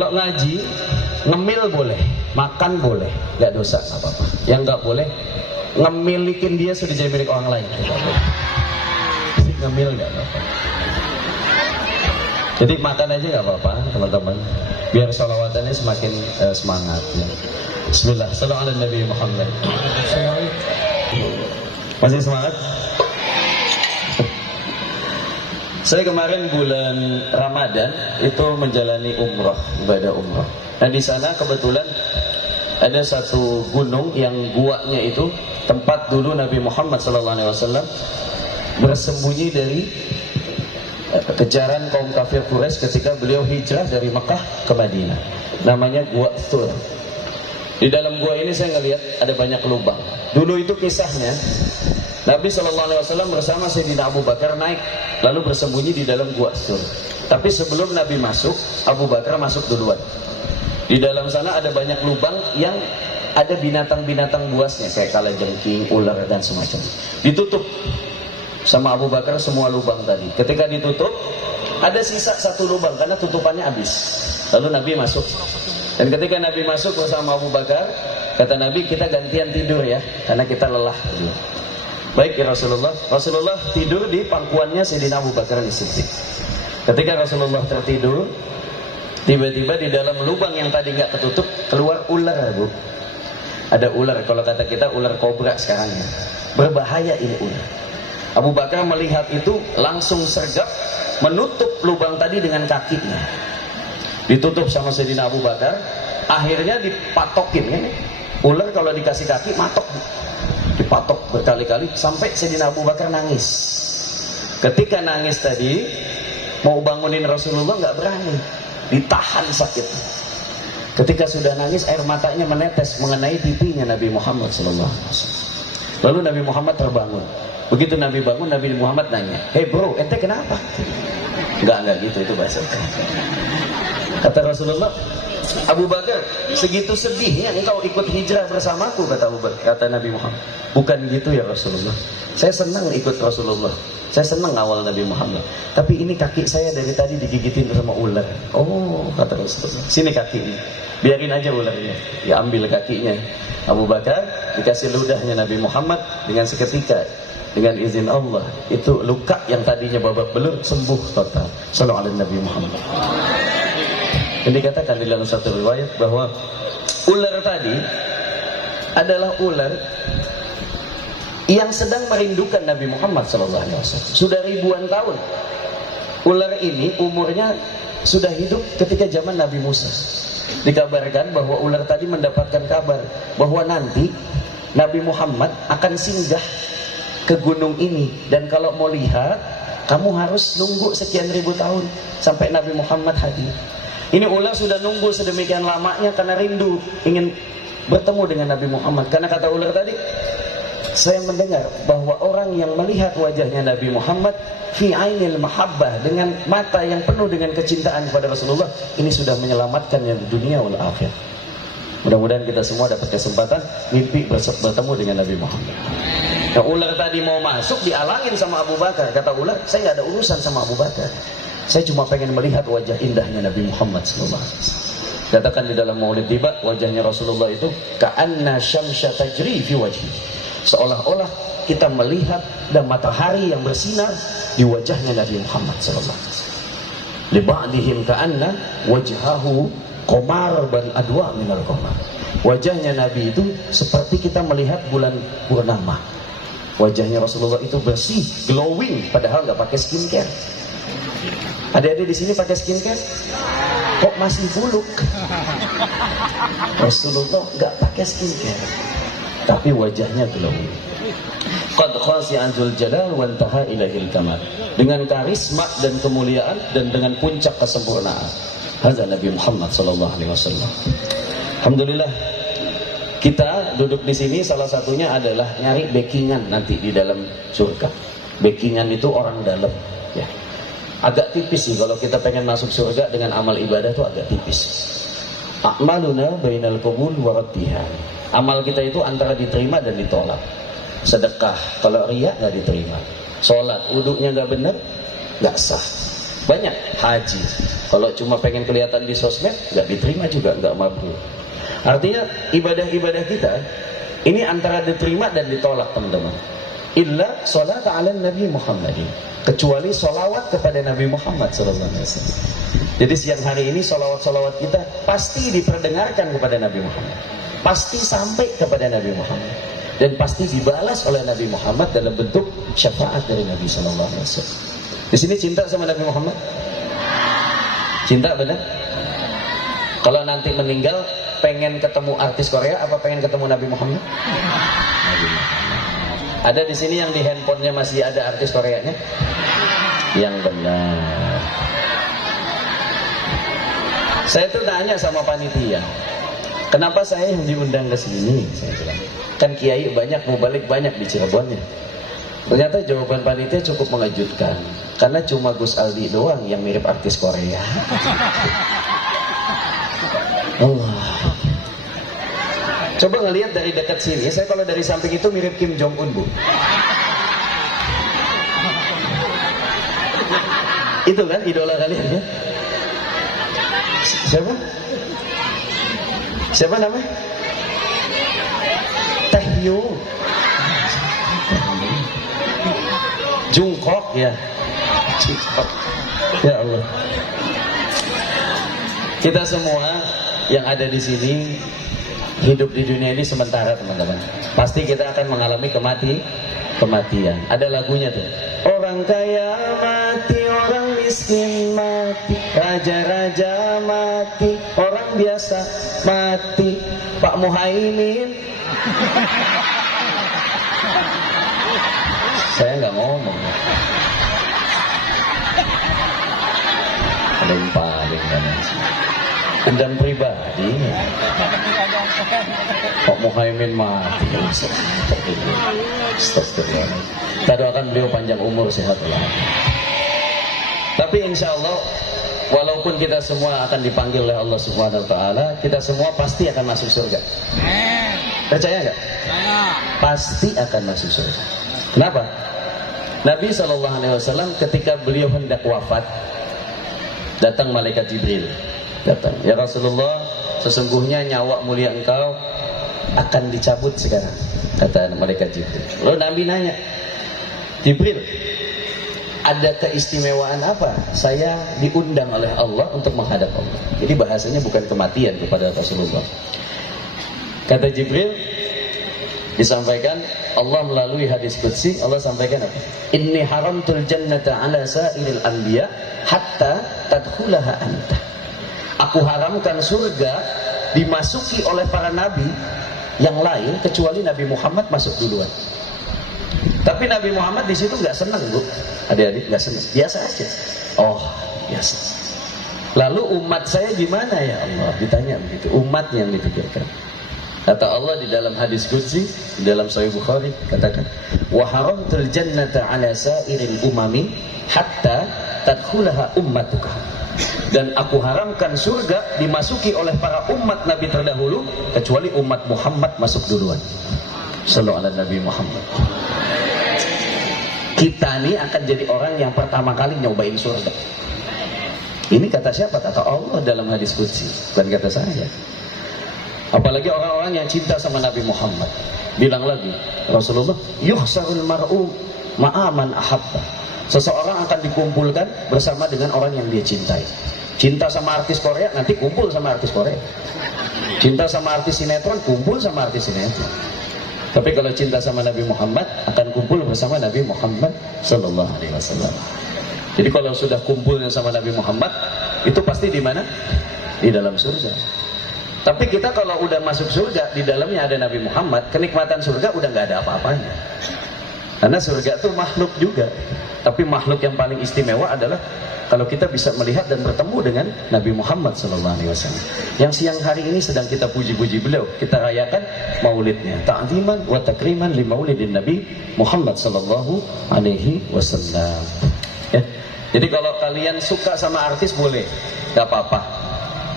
Kalau ngaji, ngemil boleh, makan boleh, nggak dosa, nggak apa-apa. Yang nggak boleh, ngemilikin dia sudah jadi milik orang lain. Ngemil nggak apa-apa. Jadi makan aja nggak apa-apa, teman-teman. Biar sholawatannya semakin semangat. Ya. Bismillah, sallallahu alaihi Nabi Muhammad. Masih semangat? Saya kemarin bulan Ramadan itu menjalani umrah, ibadah umrah. Nah di sana kebetulan ada satu gunung yang guanya itu tempat dulu Nabi Muhammad SAW bersembunyi dari kejaran kaum kafir Quraisy ketika beliau hijrah dari Mekah ke Madinah. Namanya Gua Thur. Di dalam gua ini saya ngelihat ada banyak lubang. Dulu itu kisahnya Nabi SAW bersama Sayyidina Abu Bakar naik lalu bersembunyi di dalam Gua Thur. Tapi sebelum Nabi masuk, Abu Bakar masuk duluan. Di dalam sana ada banyak lubang yang ada binatang-binatang buasnya kayak kalajengking, ular dan semacamnya. Ditutup sama Abu Bakar semua lubang tadi. Ketika ditutup, ada sisa satu lubang karena tutupannya habis. Lalu Nabi masuk. Dan ketika Nabi masuk bersama Abu Bakar, kata Nabi, kita gantian tidur ya, karena kita lelah. Baik ya Rasulullah. Rasulullah tidur di pangkuannya Sayyidina Abu Bakar As-Siddiq. Ketika Rasulullah tertidur, tiba-tiba di dalam lubang yang tadi nggak ketutup keluar ular, Bu. Ada ular, kalau kata kita ular kobra sekarang ya. Berbahaya ini ular. Abu Bakar melihat itu langsung sergap menutup lubang tadi dengan kakinya. Ditutup sama Sayyidina Abu Bakar, akhirnya dipatokin ya. Ular kalau dikasih kaki matok, dipatok berkali-kali sampai Sayyidina Abu Bakar nangis. Ketika nangis tadi mau bangunin Rasulullah nggak berani, ditahan sakit. Ketika sudah nangis air matanya menetes mengenai pipinya Nabi Muhammad SAW. Lalu Nabi Muhammad terbangun. Begitu Nabi bangun, Nabi Muhammad nanya, "Hey bro, ente kenapa?" Enggak gitu, itu bahasa. Kata Rasulullah, "Abu Bakar, segitu sedihnya engkau ikut hijrah bersamaku," kata Abu Bakar, kata Nabi Muhammad. "Bukan gitu ya Rasulullah. Saya senang ikut Rasulullah. Saya senang awal Nabi Muhammad. Tapi ini kaki saya dari tadi digigitin sama ular." "Oh," kata Rasulullah, "sini kaki ini. Biarin aja ularnya." Ya ambil kakinya. Abu Bakar dikasih ludahnya Nabi Muhammad dengan seketika. Dengan izin Allah, itu luka yang tadinya babak belur sembuh total. Sallallahu alaihi Nabi Muhammad. Yang dikatakan di dalam satu riwayat bahwa ular tadi adalah ular yang sedang merindukan Nabi Muhammad SAW. Sudah ribuan tahun. Ular ini umurnya sudah hidup ketika zaman Nabi Musa. Dikabarkan bahwa ular tadi mendapatkan kabar bahwa nanti Nabi Muhammad akan singgah ke gunung ini, dan kalau mau lihat kamu harus nunggu sekian ribu tahun sampai Nabi Muhammad hadir. Ini ular sudah nunggu sedemikian lamanya karena rindu ingin bertemu dengan Nabi Muhammad. Karena kata ular tadi, saya mendengar bahwa orang yang melihat wajahnya Nabi Muhammad fi ainil mahabbah, dengan mata yang penuh dengan kecintaan kepada Rasulullah, ini sudah menyelamatkan yang dunia wal akhirah. Mudah-mudahan kita semua dapat kesempatan mimpi bertemu dengan Nabi Muhammad. Nah, ular tadi mau masuk dialangin sama Abu Bakar. Kata ular, "Saya nggak ada urusan sama Abu Bakar. Saya cuma pengen melihat wajah indahnya Nabi Muhammad SAW." Katakan di dalam Maulid Tiba, wajahnya Rasulullah itu ka'anna syamsya tajri fi wajhi. Seolah-olah kita melihat dan matahari yang bersinar di wajahnya Nabi Muhammad SAW. Li ba'dihim ka'anna wajhahu qamar bal adwa minal qamar. Wajahnya Nabi itu seperti kita melihat bulan purnama. Wajahnya Rasulullah itu bersih, glowing, padahal nggak pakai skincare. Adik-adik di sini pakai skincare? Kok masih buluk? Rasulullah nggak pakai skincare, tapi wajahnya glowing. Qad khasi'an dzul jalal wa intaha ilaihil kamal. Dengan karisma dan kemuliaan dan dengan puncak kesempurnaan. Hadza Nabi Muhammad sallallahu alaihi wasallam. Alhamdulillah. Kita duduk di sini salah satunya adalah nyari backingan nanti di dalam surga. Backingan itu orang dalam, ya. Agak tipis sih kalau kita pengen masuk surga dengan amal ibadah itu agak tipis. A'maluna bainal qabul wa raddiha. Amal kita itu antara diterima dan ditolak. Sedekah kalau riya nggak diterima. Sholat wudunya nggak benar, nggak sah. Banyak haji. Kalau cuma pengen kelihatan di sosmed, nggak diterima juga, nggak mabrur. Artinya ibadah-ibadah kita ini antara diterima dan ditolak, teman-teman. Illa sholat ala Nabi Muhammadin, kecuali sholawat kepada Nabi Muhammad SAW. Jadi siang hari ini sholawat-sholawat kita pasti diperdengarkan kepada Nabi Muhammad, pasti sampai kepada Nabi Muhammad, dan pasti dibalas oleh Nabi Muhammad dalam bentuk syafaat dari Nabi SAW. Di sini cinta sama Nabi Muhammad? Cinta benar? Kalau nanti meninggal pengen ketemu artis Korea apa pengen ketemu Nabi Muhammad? Nabi Muhammad. Ada di sini yang di handphonenya masih ada artis Koreanya? Yang benar. Saya tuh tanya sama panitia, kenapa saya yang diundang ke sini? Saya bilang, kan kiai banyak, mubalik banyak di Cirebon ya. Ternyata jawaban panitia cukup mengejutkan, karena cuma Gus Aldi doang yang mirip artis Korea. Allah. Coba ngelihat dari dekat sini, saya kalau dari samping itu mirip Kim Jong Un, Bu. Itu kan idola kalian ya? Siapa? Siapa namanya? Taehyung. Jungkook ya. Jungkook. Ya Allah. Kita semua yang ada di sini hidup di dunia ini sementara, teman-teman. Pasti kita akan mengalami kematian. Ada lagunya tuh. Orang kaya mati, orang miskin mati, raja-raja mati, orang biasa mati. Pak Muhaimin. Saya nggak ngomong. Ada yang paling kan. Dendam pribadi. Pak Muhaimin mati. Stop. Kita doakan beliau panjang umur, sehat lah. Tapi insya Allah, walaupun kita semua akan dipanggil oleh Allah Subhanahu Wa Taala, kita semua pasti akan masuk surga. Percaya nggak? Pasti akan masuk surga. Kenapa? Nabi SAW ketika beliau hendak wafat, datang malaikat Jibril. Datang, ya Rasulullah, sesungguhnya nyawa mulia engkau akan dicabut sekarang, kata malaikat Jibril. Lalu Nabi nanya, Jibril, ada keistimewaan apa saya diundang oleh Allah untuk menghadap Allah? Jadi bahasanya bukan kematian kepada Rasulullah. Kata Jibril, disampaikan Allah melalui hadis qudsi, Allah sampaikan apa? Inni haramtul jannata ala sa'iril anbiya hatta tadkhulaha anta. Aku haramkan surga dimasuki oleh para nabi yang lain kecuali Nabi Muhammad masuk duluan. Tapi Nabi Muhammad di situ nggak senang, Bu. Adik-adik nggak senang, biasa aja. Oh, biasa. Lalu umat saya gimana ya Allah? Ditanya begitu. Umat yang dipikirkan. Kata Allah di dalam hadis qudsi, di dalam Sahih Bukhari, katakan, wa haramtul jannata ala sa'iril umami hatta tadkhulaha ummatuka. Dan aku haramkan surga dimasuki oleh para umat Nabi terdahulu kecuali umat Muhammad masuk duluan. Sallallahu alaihi Nabi Muhammad. Kita ini akan jadi orang yang pertama kali nyobain surga. Ini kata siapa? Kata Allah dalam hadis qudsi, bukan kata saya. Apalagi orang-orang yang cinta sama Nabi Muhammad. Bilang lagi Rasulullah, yuhsarul mar'u ma'aman ahabba. Seseorang akan dikumpulkan bersama dengan orang yang dia cintai. Cinta sama artis Korea, nanti kumpul sama artis Korea. Cinta sama artis sinetron, kumpul sama artis sinetron. Tapi kalau cinta sama Nabi Muhammad, akan kumpul bersama Nabi Muhammad Sallallahu Alaihi Wasallam. Jadi kalau sudah kumpulnya sama Nabi Muhammad, itu pasti di mana? Di dalam surga. Tapi kita kalau udah masuk surga, di dalamnya ada Nabi Muhammad, kenikmatan surga udah nggak ada apa-apanya. Karena surga itu makhluk juga. Tapi makhluk yang paling istimewa adalah kalau kita bisa melihat dan bertemu dengan Nabi Muhammad SAW, yang siang hari ini sedang kita puji-puji beliau, kita rayakan maulidnya, ta'ziman wa takriman li maulidin Nabi Muhammad SAW. Ya. Jadi kalau kalian suka sama artis boleh, gak apa-apa.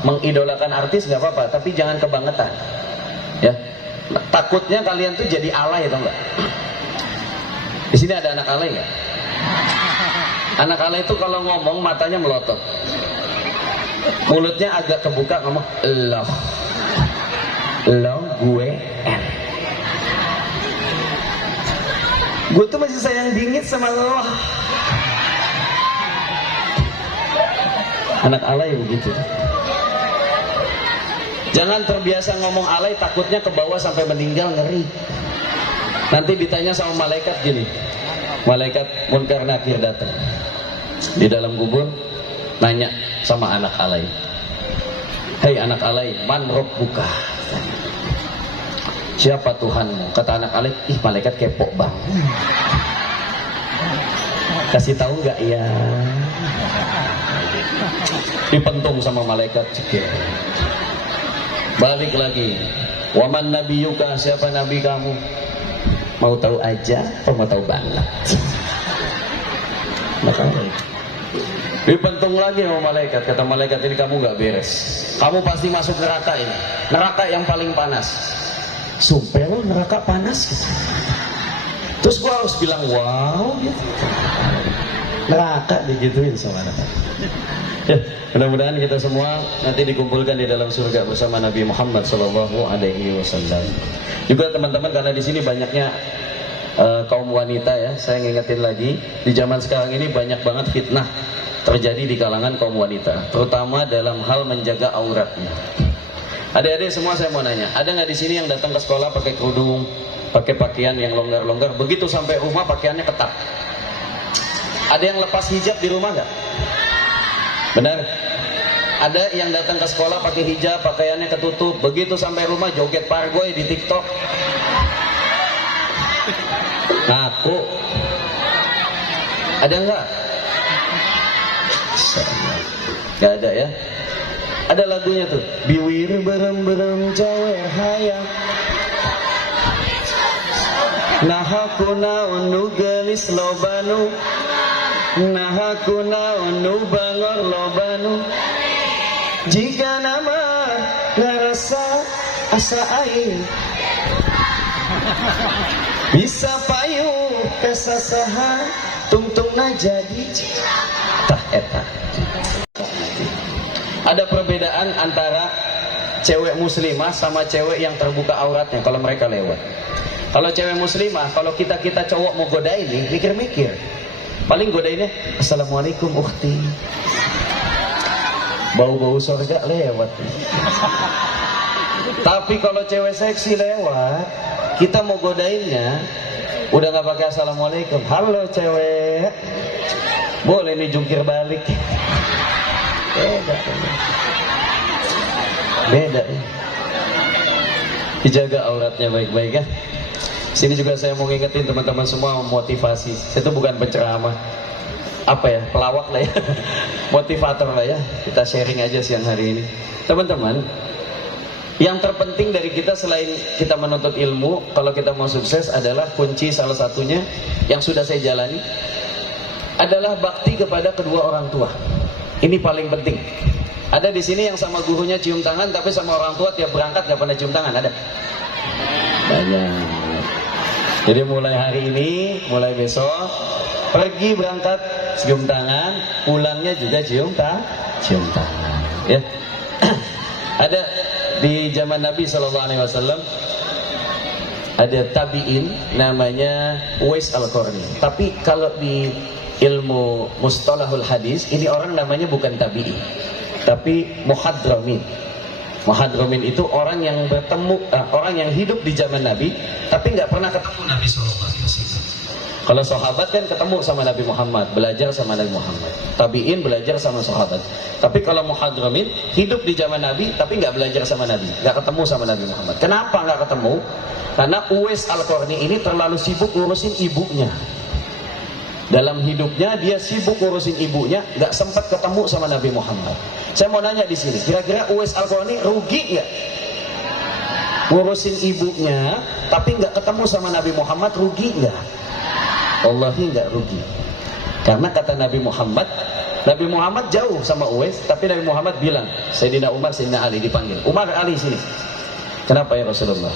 Mengidolakan artis gak apa-apa, tapi jangan kebangetan. Ya. Takutnya kalian tuh jadi alay, tau gak? Di sini ada anak alay nggak? Anak alay itu kalau ngomong matanya melotot, mulutnya agak kebuka, ngomong lo gue gue tuh masih sayang bingit sama lo. Anak alay begitu. Jangan terbiasa ngomong alay, takutnya ke bawah sampai meninggal, ngeri. Nanti ditanya sama malaikat gini, malaikat Munkar Nakir datang di dalam kubur, nanya sama anak alay, hei anak alay, man rabbuka, siapa Tuhanmu? Kata anak alay, ih malaikat kepo bang, kasih tahu nggak ya? Dipentung sama malaikat, cekir. Balik lagi, waman nabiyuka, siapa nabi kamu? Mau tahu aja atau mau tahu banget? Dipentung lagi sama malaikat. Kata malaikat, ini kamu gak beres, kamu pasti masuk neraka ini, neraka yang paling panas. Sumpah lo neraka panas gitu. Terus gua harus bilang wow gitu. Neraka digituin sama anak. Ya, mudah-mudahan kita semua nanti dikumpulkan di dalam surga bersama Nabi Muhammad SAW. Juga teman-teman, karena di sini banyaknya kaum wanita ya, saya ngingetin lagi, di zaman sekarang ini banyak banget fitnah terjadi di kalangan kaum wanita, terutama dalam hal menjaga auratnya. Adik-adik semua saya mau nanya, ada nggak di sini yang datang ke sekolah pakai kerudung, pakai pakaian yang longgar-longgar, begitu sampai rumah pakaiannya ketat? Ada yang lepas hijab di rumah nggak? Benar? Ada yang datang ke sekolah pakai hijab, pakaiannya ketutup, begitu sampai rumah joget pargoy di TikTok. Ngaku. Ada nggak? Nggak ada ya. Ada lagunya tuh, biwir berem-berem cawer hayang, nahakuna unu gelis lobanu, nahakuna unu bangor lobanu, jika nama ngerasa asa air, bisa payu kesasahan tungtungna jadi tah eta. Ada perbedaan antara cewek muslimah sama cewek yang terbuka auratnya kalau mereka lewat. Kalau cewek muslimah, kalau kita cowok mau godain nih, mikir-mikir. Paling godainnya, assalamualaikum ukhti. Bau-bau surga lewat. Tapi kalau cewek seksi lewat, kita mau godainnya, udah nggak pakai assalamualaikum. Halo cewek, boleh nih jungkir balik. Beda. Dijaga auratnya baik-baik ya. Sini juga saya mau ngingetin teman-teman semua, motivasi. Saya itu bukan penceramah, apa ya, pelawak lah ya, motivator lah ya. Kita sharing aja siang hari ini, teman-teman. Yang terpenting dari kita selain kita menuntut ilmu, kalau kita mau sukses adalah kunci salah satunya yang sudah saya jalani adalah bakti kepada kedua orang tua. Ini paling penting. Ada di sini yang sama gurunya cium tangan, tapi sama orang tua tiap berangkat gak pernah cium tangan, ada? Banyak. Jadi mulai hari ini, mulai besok, pergi berangkat cium tangan, pulangnya juga cium tangan. Ya. Ada di zaman Nabi SAW, ada tabi'in namanya Uwais Al-Qarni. Tapi kalau di ilmu mustalahul hadis, ini orang namanya bukan tabi'in, tapi muhadramin. Muhadramin itu orang yang bertemu, orang yang hidup di zaman Nabi, tapi nggak pernah ketemu Nabi SAW. Kalau sahabat kan ketemu sama Nabi Muhammad, belajar sama Nabi Muhammad. Tabi'in belajar sama sahabat. Tapi kalau muhadramin hidup di zaman Nabi, tapi nggak belajar sama Nabi, nggak ketemu sama Nabi Muhammad. Kenapa nggak ketemu? Karena Uwais Al-Qarni ini terlalu sibuk ngurusin ibunya. Dalam hidupnya dia sibuk ngurusin ibunya, nggak sempat ketemu sama Nabi Muhammad. Saya mau nanya di sini, kira-kira Uwais Al-Qarni rugi nggak? Ngurusin ibunya, tapi nggak ketemu sama Nabi Muhammad, rugi nggak? Wallahi nggak rugi. Karena kata Nabi Muhammad jauh sama Uwais, tapi Nabi Muhammad bilang, Sayyidina Umar, Sayyidina Ali dipanggil. Umar, Ali sini. Kenapa ya Rasulullah?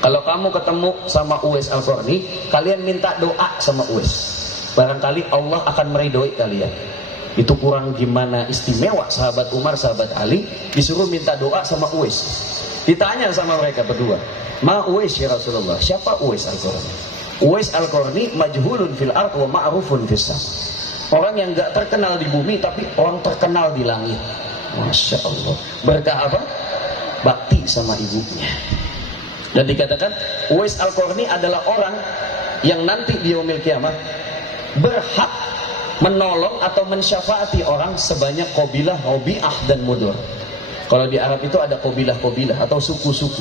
Kalau kamu ketemu sama Uwais Al-Qarni, kalian minta doa sama Uwais. barangkali Allah akan meridhoi kalian. Itu kurang gimana istimewa sahabat Umar, sahabat Ali disuruh minta doa sama Uwais. Ditanya sama mereka berdua, "Ma Uwais ya Rasulullah?" Siapa Uwais Al-Qarni? Uwais Al-Qarni majhulun fil ard wa ma'rufun fis sama. Orang yang enggak terkenal di bumi tapi orang terkenal di langit. Masya Allah. Berkah apa? Bakti sama ibunya. Dan dikatakan Uwais Al-Qarni adalah orang yang nanti di yaumil kiamat berhak menolong atau mensyafaati orang sebanyak Qabilah, Rabi'ah dan Mudur. Kalau di Arab itu ada Qabilah-Qabilah atau suku-suku.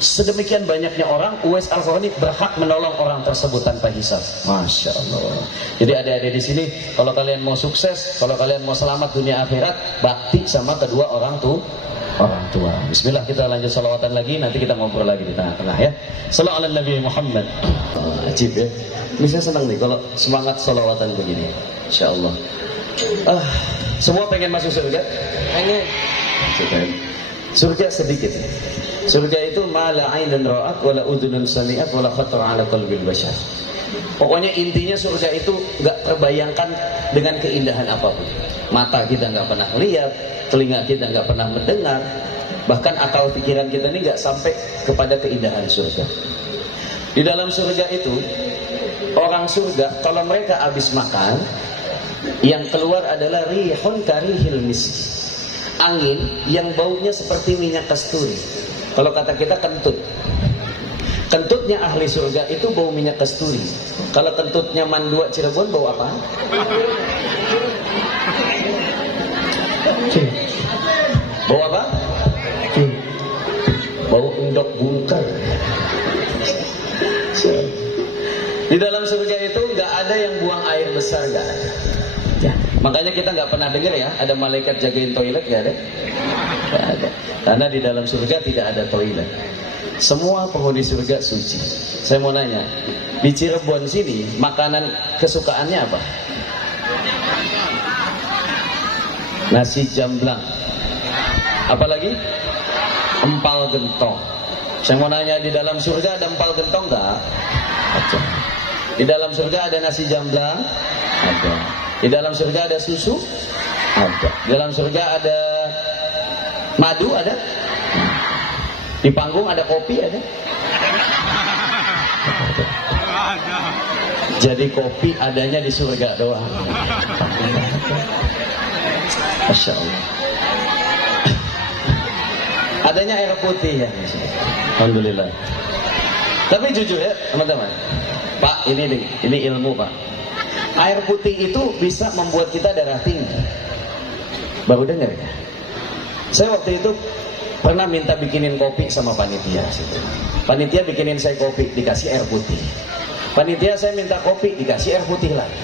Sedemikian banyaknya orang, Uwais Al-Qarni berhak menolong orang tersebut tanpa hisab. Masya Allah. Jadi adik-adik di sini, kalau kalian mau sukses, kalau kalian mau selamat dunia akhirat, bakti sama kedua orang tua. Bismillah, kita lanjut salawatan lagi. Nanti kita ngobrol lagi di tengah-tengah ya. Sallallahu alaihi Nabi Muhammad. Ajib ya. Ini saya senang nih kalau semangat salawatan begini. Insya Allah. Semua pengen masuk surga? Pengen. Surga sedikit. Surga itu mala ainun ra'at wala udhunun sami'at wala khatara ala qalbil bashar. Pokoknya intinya surga itu enggak terbayangkan dengan keindahan apapun. Mata kita enggak pernah lihat, telinga kita enggak pernah mendengar, bahkan akal pikiran kita ini enggak sampai kepada keindahan surga. Di dalam surga itu, orang surga kalau mereka habis makan, yang keluar adalah rihun karihil misk, angin yang baunya seperti minyak kasturi. Kalau kata kita kentut, kentutnya ahli surga itu bau minyak kasturi. Kalau kentutnya mandua Cirebon bau apa? Bau apa? Bau endok bungkar. Di dalam surga itu nggak ada yang buang air besar, nggak ada. Ya, makanya kita nggak pernah dengar ya ada malaikat jagain toilet, nggak ada. Nggak ada. Karena di dalam surga tidak ada toilet. Semua penghuni surga suci. Saya mau nanya, di Cirebon sini makanan kesukaannya apa? Nasi jamblang. Apalagi? Empal gentong. Saya mau nanya, di dalam surga ada empal gentong nggak? Ada. Di dalam surga ada nasi jamblang? Ada. Di dalam surga ada susu? Ada. Di dalam surga ada madu? Ada. Di panggung ada kopi? Ada. Jadi kopi adanya di surga doang. Masya Allah. Adanya air putih ya. Alhamdulillah. Tapi jujur ya teman-teman, Pak, ini ilmu Pak. Air putih itu bisa membuat kita darah tinggi. Baru dengar ya? Saya waktu itu pernah minta bikinin kopi sama panitia. Panitia bikinin saya kopi, dikasih air putih. Panitia saya minta kopi, dikasih air putih lagi.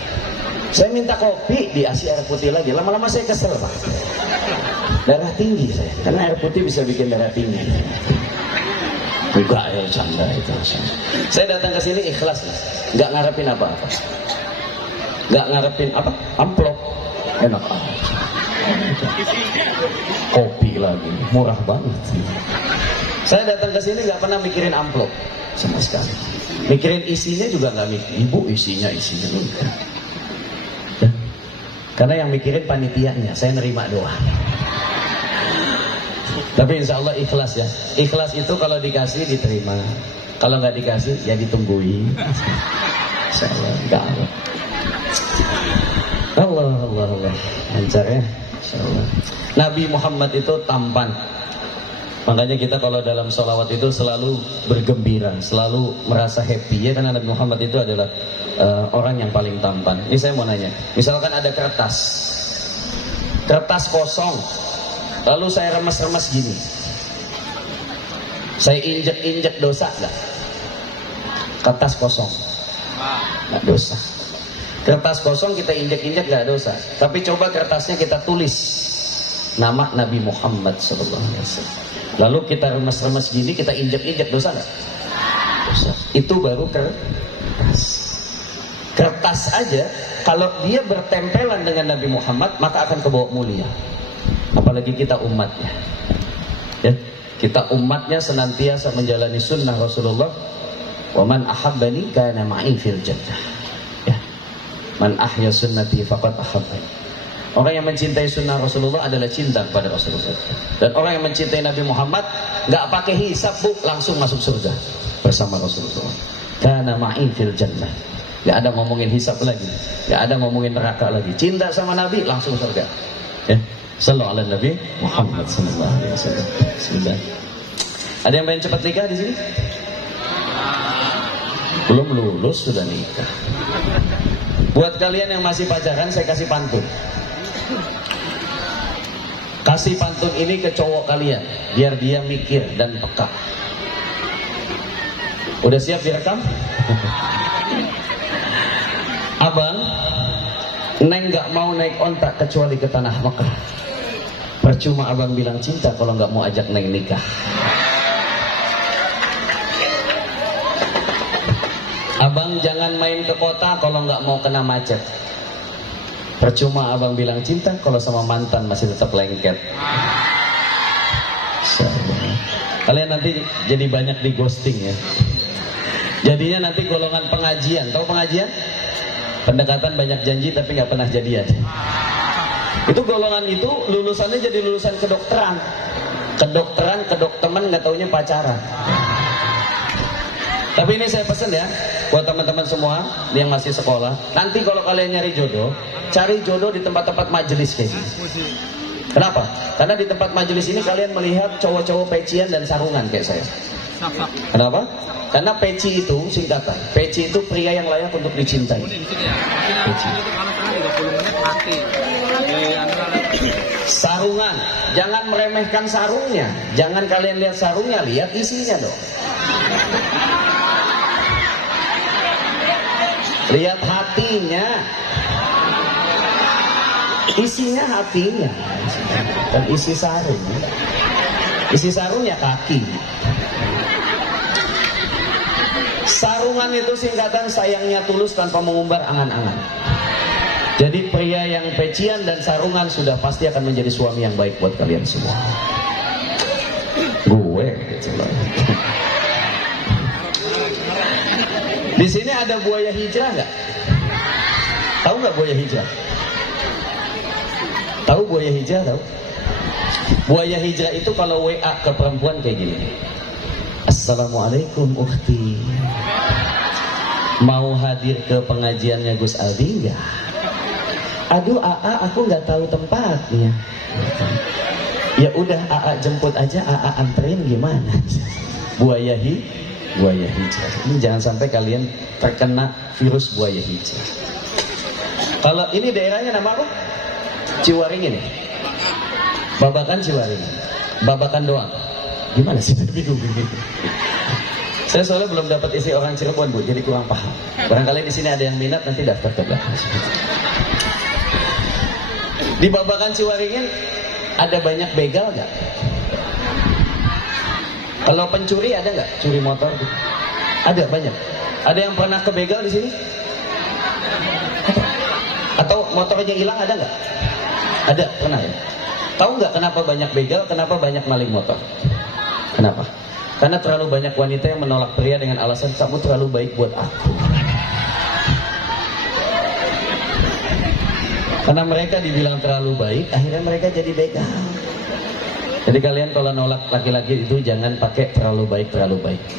Saya minta kopi, dikasih air putih lagi. Lama-lama saya kesel Pak. Darah tinggi saya, karena air putih bisa bikin darah tinggi. Enggak ya, canda itu. Saya datang ke sini ikhlas, nggak ngarepin apa-apa. Nggak ngarepin apa? Amplop. Enak aja. Kopi lagi, murah banget. Saya datang ke sini nggak pernah mikirin amplop sama sekali. Mikirin isinya juga nggak mikir. Ibu isinya. Karena yang mikirin panitianya, saya nerima doang. Tapi insya Allah ikhlas ya. Ikhlas itu kalau dikasih diterima, kalau nggak dikasih ya ditungguin. Insya Allah nggak ada. Allah lancar ya. Insya Allah. Nabi Muhammad itu tampan. Makanya kita kalau dalam sholawat itu selalu bergembira, selalu merasa happy ya, karena Nabi Muhammad itu adalah orang yang paling tampan. Ini saya mau nanya, misalkan ada kertas kosong, lalu saya remes-remes gini, saya injek-injek, dosa nggak? Kertas kosong nggak dosa. Kertas kosong kita injek-injek nggak dosa. Tapi coba kertasnya kita tulis nama Nabi Muhammad SAW, lalu kita remes-remes gini, kita injek-injek, dosa nggak? Dosa. Itu baru kertas aja. Kalau dia bertempelan dengan Nabi Muhammad, maka akan kebawa mulia. Apalagi kita umatnya ya, kita umatnya senantiasa menjalani sunnah Rasulullah. Wa man ahabbani kana ma'i fil jannah ya. Man ahya sunnati faqad ahabbani. Orang yang mencintai sunnah Rasulullah adalah cinta kepada Rasulullah. Dan orang yang mencintai Nabi Muhammad nggak pakai hisab bu, langsung masuk surga bersama Rasulullah. Kana ma'i fil jannah. Nggak ada ngomongin hisab lagi, nggak ada ngomongin neraka lagi. Cinta sama Nabi langsung surga. Ya, sallallahu ala Nabi Muhammad sallallahu alaihi wasallam. Bismillah. Ada yang pengen cepat nikah di sini? Belum lulus sudah nikah. Buat kalian yang masih pacaran, saya kasih pantun. Kasih pantun ini ke cowok kalian biar dia mikir dan peka. Udah siap direkam? Abang, Neng gak mau naik ontak kecuali ke tanah Mekah. Percuma abang bilang cinta kalau gak mau ajak Neng nikah. Abang jangan main ke kota kalau gak mau kena macet. Percuma abang bilang cinta kalau sama mantan masih tetap lengket. Kalian nanti jadi banyak di ghosting ya. Jadinya nanti golongan pengajian. Tahu pengajian? Pendekatan banyak janji tapi nggak pernah jadian. Itu golongan itu lulusannya jadi lulusan kedokteran. Kedokteran nggak taunya pacaran. Tapi ini saya pesen ya, buat teman-teman semua yang masih sekolah, nanti kalau kalian nyari jodoh, cari jodoh di tempat-tempat majelis kayak gini. Kenapa? Karena di tempat majelis ini kalian melihat cowok-cowok pecian dan sarungan kayak saya. Kenapa? Karena peci itu singkatan. Peci itu pria yang layak untuk dicintai. Peci. Sarungan, jangan meremehkan sarungnya. Jangan kalian lihat sarungnya, lihat isinya dong. Lihat hatinya. Isinya hatinya. Dan isi sarung. Isi sarungnya kaki. Sarungan itu singkatan sayangnya tulus tanpa mengumbar angan-angan. Jadi pria yang pecian dan sarungan sudah pasti akan menjadi suami yang baik buat kalian semua. Gue gitu loh. Di sini ada buaya hijrah nggak? Tahu nggak buaya hijrah? Tahu buaya hijrah? Tahu? Buaya hijrah itu kalau WA ke perempuan kayak gini. Assalamualaikum ukhti. Mau hadir ke pengajiannya Gus Aldi nggak? Aduh AA aku nggak tahu tempatnya. Ya udah AA jemput aja, AA anterin gimana? Buaya hijrah. Ini jangan sampai kalian terkena virus buaya hijrah. Kalau ini daerahnya nama apa? Ciwaringin ya? Babakan Ciwaringin. Babakan doang. Gimana sih? Bingung. Saya soalnya belum dapat isi orang Cirebon bu, jadi kurang paham. Barangkali di sini ada yang minat, nanti daftar ke belakang. Di Babakan Ciwaringin ada banyak begal nggak? Kalau pencuri ada nggak? Curi motor? Ada banyak. Ada yang pernah ke begal di sini? Atau motornya hilang ada nggak? Ada, pernah ya. Tahu nggak kenapa banyak begal? Kenapa banyak maling motor? Kenapa? Karena terlalu banyak wanita yang menolak pria dengan alasan kamu terlalu baik buat aku. Karena mereka dibilang terlalu baik, akhirnya mereka jadi begal. Jadi kalian kalau nolak laki-laki itu jangan pakai terlalu baik.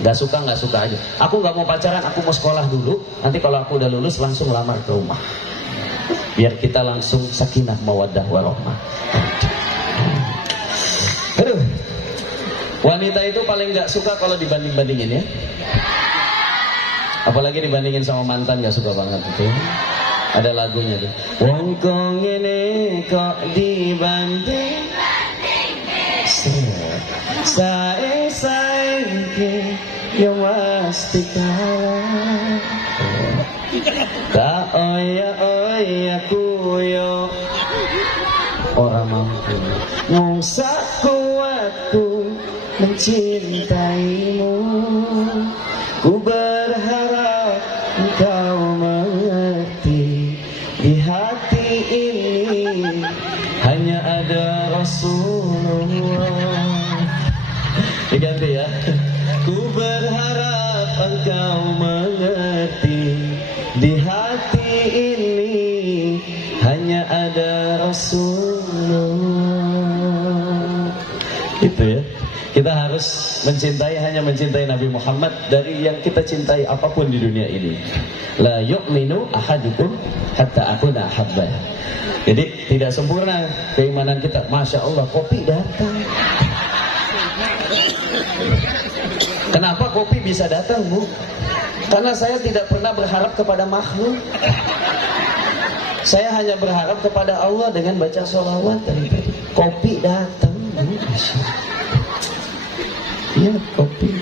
Gak suka aja. Aku gak mau pacaran, aku mau sekolah dulu. Nanti kalau aku udah lulus langsung lamar ke rumah. Biar kita langsung sakinah mawaddah warahmah. Aduh. Wanita itu paling gak suka kalau dibanding-bandingin ya. Apalagi dibandingin sama mantan, gak suka banget itu. Ada lagunya tuh. Wong kong ini kok dibanding sae ke yo mesti kalah. Ka oya ku yo ora mampu ngungsa kuatku mencintaimu. Ku berharap engkau mengerti, di hati ini hanya ada Rasulullah. Diganti ya. Ku berharap engkau mengerti, di hati ini Rasulullah. Itu ya. Kita harus mencintai, hanya mencintai Nabi Muhammad dari yang kita cintai apapun di dunia ini. La yu'minu ahadukum hatta akuna ahabba. Jadi tidak sempurna keimanan kita. Masya Allah, kopi datang. Kenapa kopi bisa datang, Bu? Karena saya tidak pernah berharap kepada makhluk. Saya hanya berharap kepada Allah dengan baca sholawat. Kopi datang, Bu. Iya, kopi.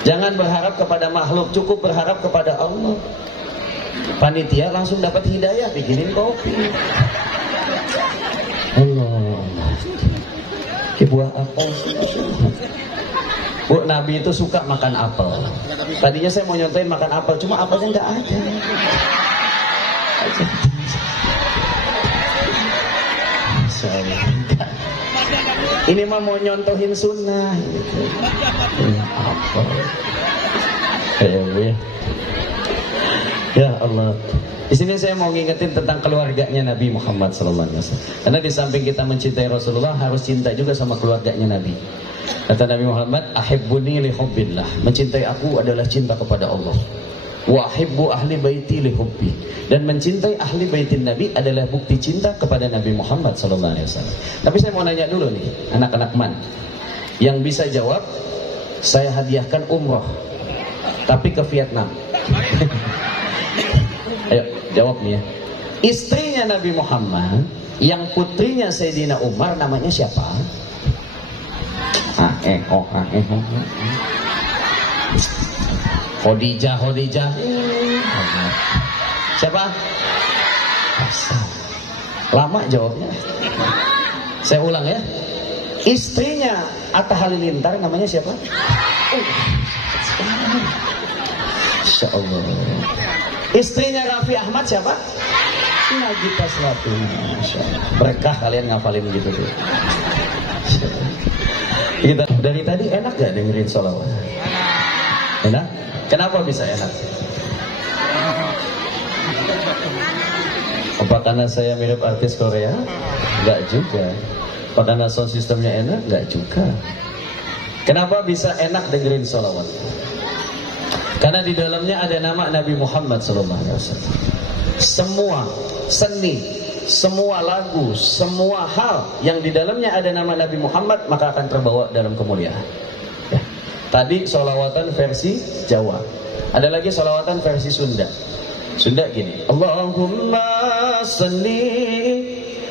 Jangan berharap kepada makhluk, cukup berharap kepada Allah. Panitia langsung dapat hidayah, bikinin kopi. Allah. Buah apel. Bu, Nabi itu suka makan apel. Tadinya saya mau nyontohin makan apel, cuma apelnya nggak ada. Ini mah mau nyontohin sunnah gitu. Apa? Ya Allah. Di sini saya mau ngingetin tentang keluarganya Nabi Muhammad SAW. Karena di samping kita mencintai Rasulullah, harus cinta juga sama keluarganya Nabi. Kata Nabi Muhammad, ahibbuni li hubbillah. Mencintai aku adalah cinta kepada Allah. Wa ahibbu ahli baiti li hubbi. Dan mencintai ahli baitin Nabi adalah bukti cinta kepada Nabi Muhammad SAW. Tapi saya mau nanya dulu nih, anak-anak man, yang bisa jawab, saya hadiahkan umroh, tapi ke Vietnam. Ayo jawab nih ya. Istrinya Nabi Muhammad, yang putrinya Sayyidina Umar, namanya siapa? Khadijah. Siapa? Lama jawabnya. Saya ulang ya. Istrinya Atta Halilintar namanya siapa? Insya Allah. Istrinya Raffi Ahmad siapa? Nagita Slavina. Berkah kalian ngafalin gitu tuh. Kita dari tadi enak gak dengerin sholawat? Enak? Kenapa bisa enak? Apa karena saya mirip artis Korea? Enggak juga. Apa karena sound systemnya enak? Enggak juga. Kenapa bisa enak dengerin sholawat? Karena di dalamnya ada nama Nabi Muhammad SAW. Semua seni, semua lagu, semua hal yang di dalamnya ada nama Nabi Muhammad, maka akan terbawa dalam kemuliaan. Ya. Tadi sholawatan versi Jawa. Ada lagi sholawatan versi Sunda. Sunda gini, Allahumma salli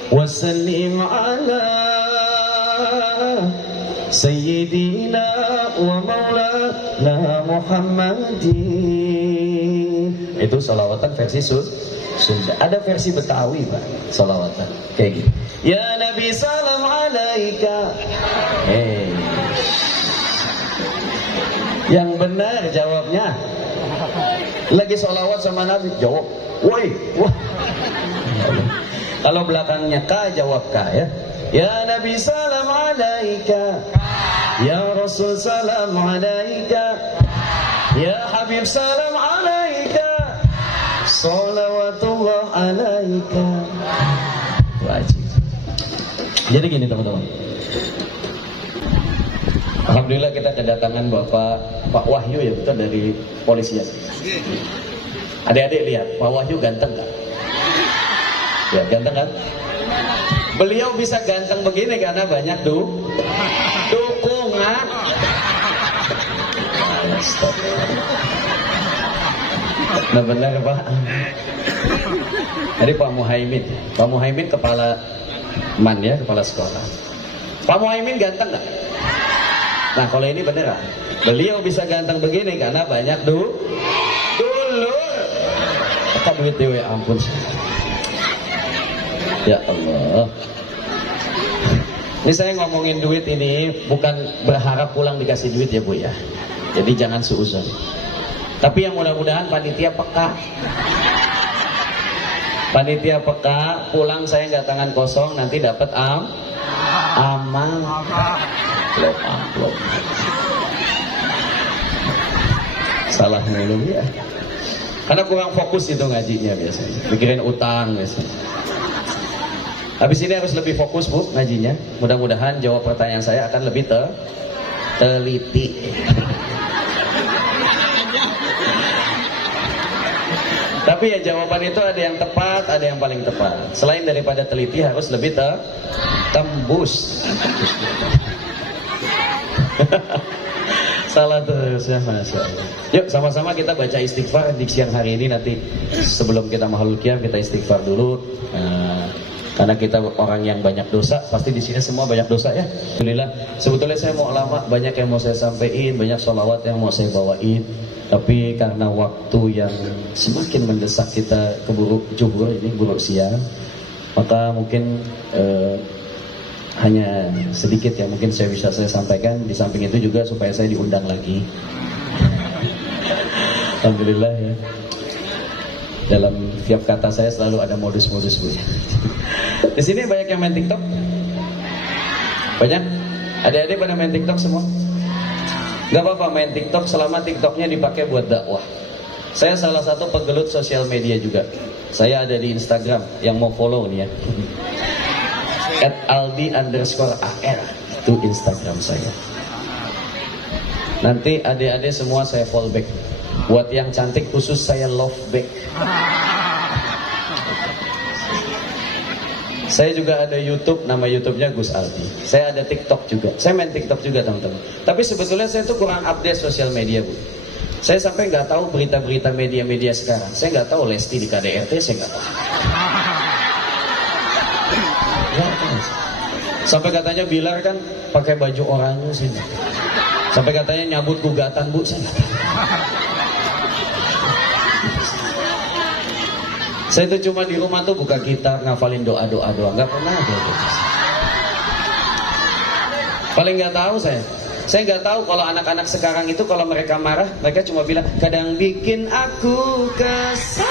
wa sallim ala Sayyidina wa maulana Muhammadin. Itu sholawatan versi Sunda. Ada versi Betawi, Pak, sholawatan kayak gini. Ya Nabi salam alaika. Yang benar jawabnya. Lagi sholawat sama Nabi, jawab woi, wah. Kalau belakangnya ka, jawab ka ya. Ya Nabi salam alaika, ya Rasul salam alaika, ya Habib salam alaika, salawatullah alaika. Wajib. Jadi gini teman-teman, alhamdulillah kita kedatangan Pak Wahyu ya, betul, dari polisian. Adik-adik lihat, Pak Wahyu ganteng gak? Ya ganteng kan? Beliau bisa ganteng begini karena banyak dukungan. Nah benar Pak. Jadi Pak Muhaimin kepala MAN ya, kepala sekolah. Pak Muhaimin ganteng gak? Nah kalau ini beneran, beliau bisa ganteng begini karena banyak dulur. Apa duit dewe, ampun. Ya Allah. Ini saya ngomongin duit ini bukan berharap pulang dikasih duit ya Bu ya. Jadi jangan suuzon. Tapi yang mudah-mudahan panitia peka. Panitia peka, pulang saya nggak tangan kosong, nanti dapat amal. Amplop. Salah mulu ya. Karena kurang fokus itu ngajinya biasanya. Mikirin utang biasanya. Habis ini harus lebih fokus Bu ngajinya. Mudah-mudahan jawab pertanyaan saya akan lebih teliti. Tapi ya jawaban itu ada yang tepat, ada yang paling tepat. Selain daripada teliti harus lebih tembus. Salah terus ya, Masya Allah. Yuk sama-sama kita baca istighfar di siang hari ini. Nanti sebelum kita mahlul qiyam kita istighfar dulu. Karena kita orang yang banyak dosa, pasti di sini semua banyak dosa ya. Alhamdulillah. Sebetulnya saya mau lama, banyak yang mau saya sampaikan, banyak sholawat yang mau saya bawain. Tapi karena waktu yang semakin mendesak kita keburu zuhur ini, buruk siang, maka mungkin hanya sedikit yang mungkin saya bisa sampaikan. Di samping itu juga supaya saya diundang lagi. Alhamdulillah ya. Dalam tiap kata saya selalu ada modus-modus Bu. Di sini banyak yang main TikTok. Banyak? Adik-adik pada main TikTok semua? Gak apa-apa main TikTok selama TikToknya dipakai buat dakwah. Saya salah satu pegelut sosial media juga. Saya ada di Instagram, yang mau follow nih ya. @aldi_ar itu Instagram saya. Nanti adik-adik semua saya follow back. Buat yang cantik khusus saya love back. Saya juga ada YouTube, nama YouTube-nya Gus Aldi. Saya ada TikTok juga. Saya main TikTok juga teman-teman. Tapi sebetulnya saya tuh kurang update sosial media Bu. Saya sampai nggak tahu berita-berita media-media sekarang. Saya nggak tahu Lesti di KDRT, saya nggak tahu. Sampai katanya Bilar kan pakai baju oranye sih. Sampai katanya nyabut gugatan Bu, saya nggak tahu. Saya itu cuma di rumah tuh buka gitar, ngafalin doa-doa doang, nggak pernah ada itu. Paling nggak tahu saya nggak tahu kalau anak-anak sekarang itu kalau mereka marah, mereka cuma bilang kadang bikin aku kesal.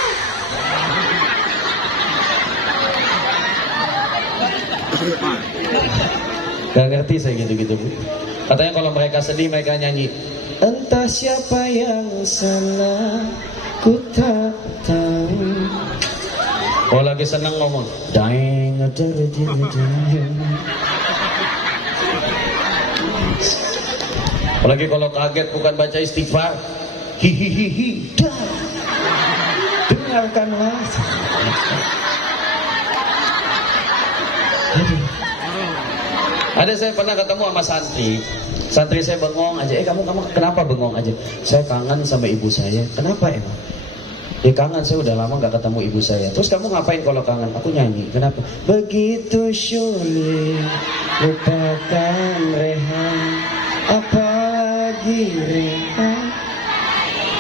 Gak ngerti saya gitu-gitu Bu. Katanya kalau mereka sedih mereka nyanyi, entah siapa yang salah, ku tak tahu. Kalau lagi seneng ngomong, daeng. Apalagi kalau kaget bukan baca istighfar, hihihihi, dengarkanlah. Ada saya pernah ketemu sama santri saya bengong aja. Kamu kenapa bengong aja? Saya kangen sama ibu saya. Kenapa emang? Ya kangen, saya udah lama gak ketemu ibu saya. Terus kamu ngapain kalau kangen? Aku nyanyi. Kenapa? Begitu sulit lupakan Rehan, apalagi Rehan.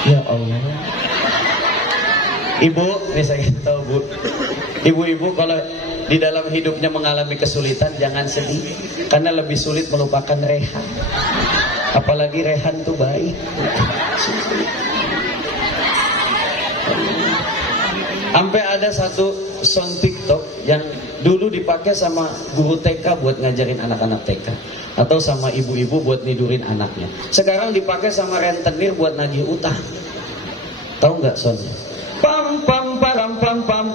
Ya Allah. Ibu, nih saya tahu Bu. Ibu-ibu kalau di dalam hidupnya mengalami kesulitan jangan sedih, karena lebih sulit melupakan Rehan. Apalagi Rehan tuh baik. Sampai ada satu sound TikTok yang dulu dipakai sama guru TK buat ngajarin anak-anak TK, atau sama ibu-ibu buat nidurin anaknya. Sekarang dipakai sama rentenir buat nagih utang. Tahu nggak soundnya? Pam pam param pam pam.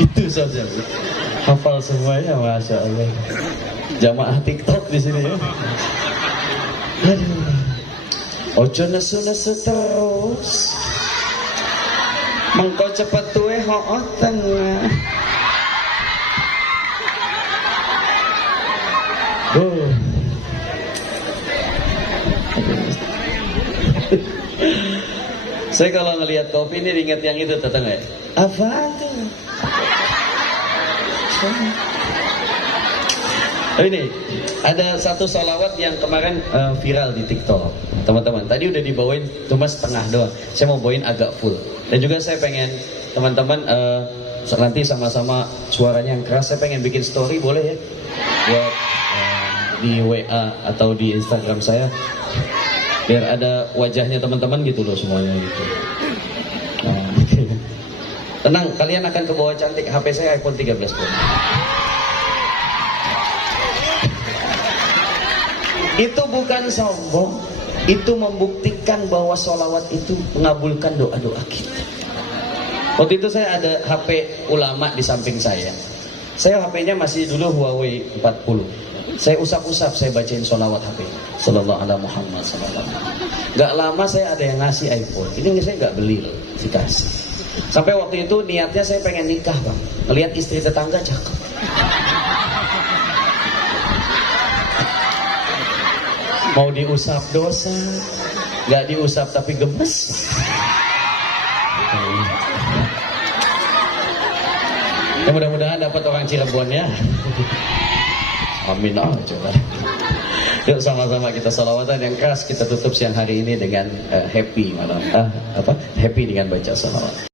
Itu soundnya Bu. Hafal semuanya, Masya Allah. Jamaah TikTok di sini ya. Aduh. Ojo nesu-nesu terus, mengko cepet tuwe ho'o tengah. Saya kalau ngelihat kopi ini ingat yang itu tetangga. Apa tuh? Ini ada satu sholawat yang kemarin viral di TikTok, teman-teman. Tadi udah dibawain cuma setengah doang. Saya mau bawain agak full. Dan juga saya pengen teman-teman nanti sama-sama suaranya yang keras. Saya pengen bikin story, boleh ya? Buat di WA atau di Instagram saya, biar ada wajahnya teman-teman gitu loh semuanya gitu. Tenang, kalian akan ke bawah cantik. HP saya iPhone 13 Pro. Itu bukan sombong, itu membuktikan bahwa sholawat itu mengabulkan doa-doa kita. Waktu itu saya ada HP ulama di samping saya. Saya HP-nya masih dulu Huawei 40. Saya usap-usap, saya bacain sholawat HP. Sallallahu ala Muhammad sallallahu. Gak lama saya ada yang ngasih iPhone. Ini saya gak beli loh, dikasih. Sampai waktu itu niatnya saya pengen nikah bang. Ngelihat istri tetangga cakep. Mau diusap dosa, gak diusap tapi gemes. Ya, mudah-mudahan dapat orang Cirebon ya. Amin aja. Yuk sama-sama kita salawatan yang keras, kita tutup siang hari ini dengan happy malam. Happy dengan baca salawat.